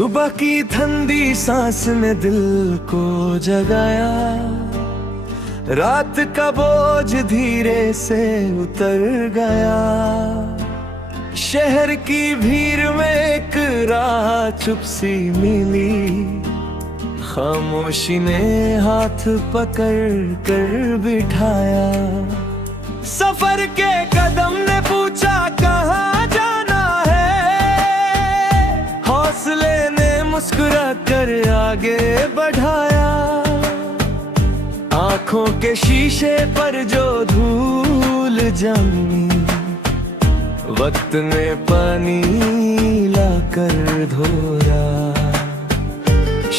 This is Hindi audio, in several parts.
सुबह की ठंडी सांस ने दिल को जगाया, रात का बोझ धीरे से उतर गया। शहर की भीड़ में एक राह चुप सी मिली, खामोशी ने हाथ पकड़ कर बिठाया। सफर के कदम ने पूछा कहाँ जाना है, हौसले ने मुस्कुरा कर आगे बढ़ाया। आंखों के शीशे पर जो धूल जमी, वक्त ने पानी लाकर धोया।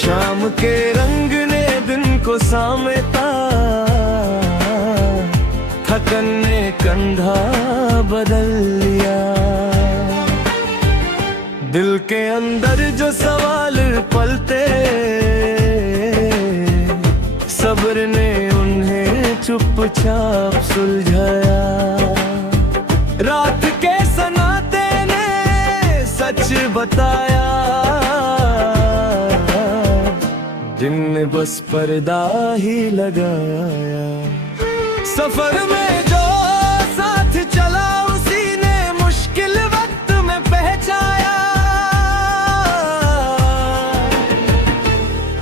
शाम के रंग ने दिन को समेटा, थकन ने कंधा बदल लिया। दिल के अंदर जो सवाल पलते, सब्र ने उन्हें चुपचाप सुलझाया। रात के सन्नाटे ने सच बताया, दिन ने बस पर्दा ही लगाया। सफर में जो साथ चला, उसी ने मुश्किल वक्त में पहचाया।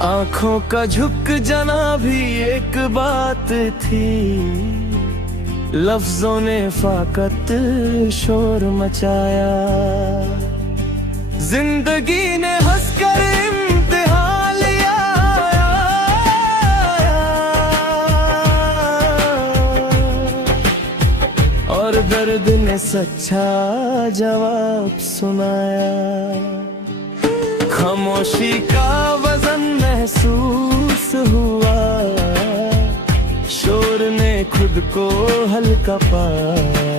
आंखों का झुक जाना भी एक बात थी, लफ्जों ने फाकत शोर मचाया। जिंदगी ने हंसकर इम्तिहान लिया, और दर्द ने सच्चा जवाब सुनाया। खामोशी का वजन महसूस हुआ, शोर ने खुद को हल्का पाया।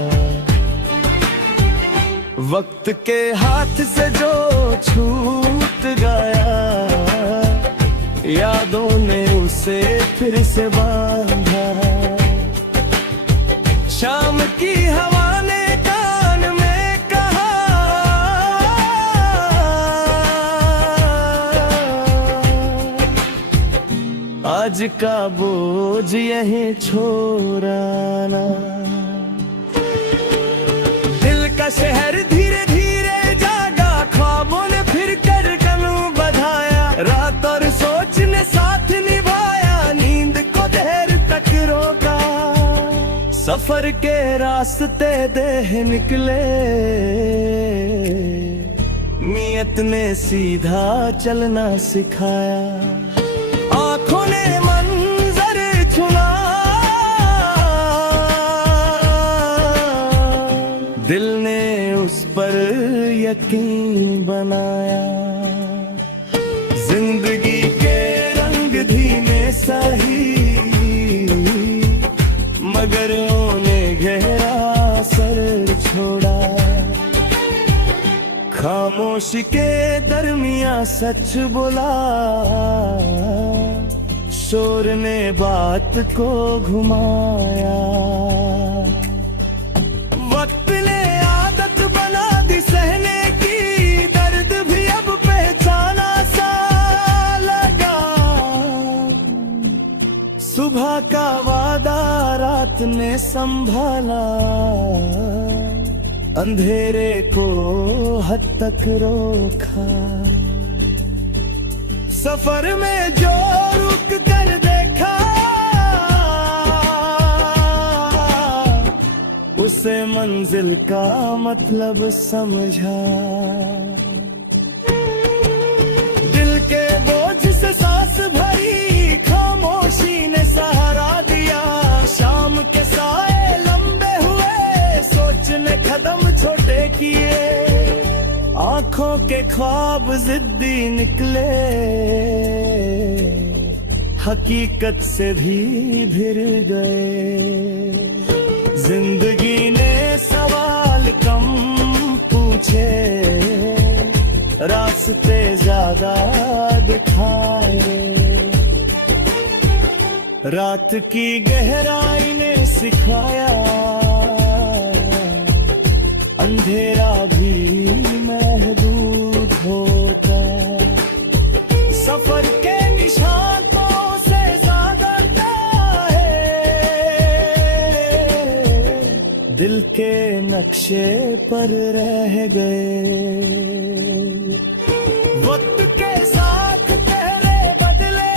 वक्त के हाथ से जो छूट गया, यादों ने उसे फिर से बांधा। शाम की हवा ने कान में कहा, आज का बोझ यहीं छोड़ना। दिल का शहर धीरे धीरे जागा, ख्वाबों ने फिर कर कदम बढ़ाया। रात और सोच ने साथ निभाया, नींद को देर तक रोका। सफर के रास्ते देह निकले, नियत ने सीधा चलना सिखाया। आंखों ने मंजर चुना, दिल ने उस पर यकीन बनाया। जिंदगी के रंग धीमे सही, मगर उन्हें गहरा असर छोड़ा। खामोशी के दरमियां सच बोला, शोर ने बात को घुमाया। वक्त ने आदत बना दी सहने की, दर्द भी अब पहचाना सा लगा। सुबह का वादा रात ने संभाला, अंधेरे को हद तक रोका। सफर में जो रुक कर देखा, उसे मंजिल का मतलब समझा। दिल के बोझ से सांस भरी, खामोशी ने सहारा दिया। शाम के साए लंबे हुए, सोच ने कदम छोटे किए। आंखों के ख्वाब जिद्दी निकले, हकीकत से भी भिड़ गए। जिंदगी ने सवाल कम पूछे, रास्ते ज्यादा दिखाए। रात की गहराई ने सिखाया, अंधेरा भी महदूद होता। सफर के निशानों से ज्यादा है, दिल के नक्शे पर रह गए। वक्त के साथ तेरे बदले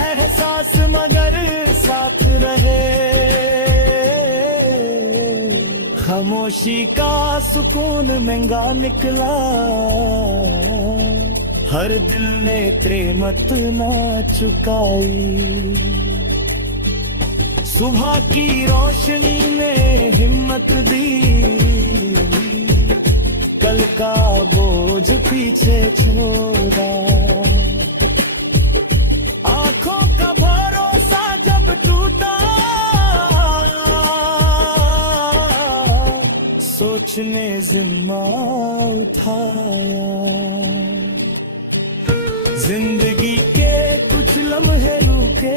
है सांस मगर साथ रहे। खामोशी का सुकून महंगा निकला, हर दिल ने त्रेमत ना चुकाई। सुबह की रोशनी ने हिम्मत दी, कल का बोझ पीछे छोड़ा। आंखों का भरोसा जब टूटा, सोच ने जिम्मा उठाया। जिंदगी के कुछ लम्हे रुके,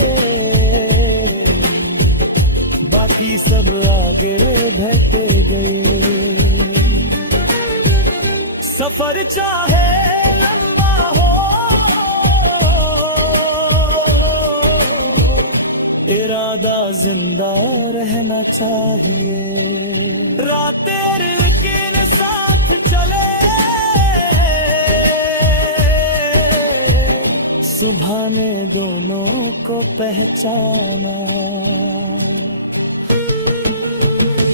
बाकी सब आगे बढ़ते गए। सफर चाहे लंबा हो, इरादा जिंदा रहना चाहिए। रातें लेकिन साथ चले, सुबह ने दोनों को पहचाना।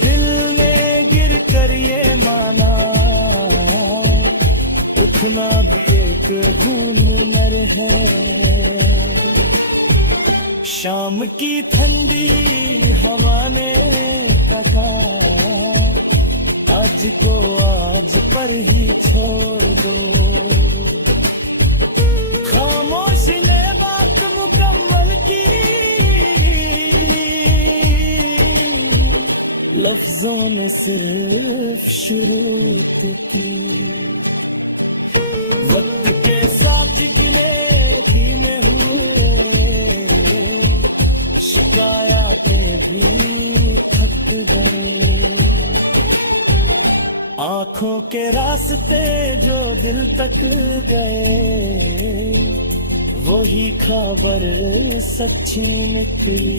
दिल में गिर कर ये माना, उठना भी एक हुनर है। शाम की ठंडी हवा ने कहा, आज को आज पर ही छोड़ दो। खामोशी ने बात मुकम्मल की, लफ्जों ने सिर्फ शुरू की। वक्त के साथ गिले धीमे हुए, शिकायतें भी थक गए। आंखों के रास्ते जो दिल तक गए, वही खबर सच्ची निकली।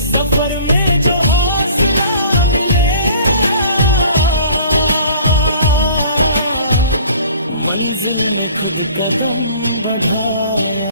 सफर में जो हौसला मिले, मंजिल में खुद कदम बढ़ाया।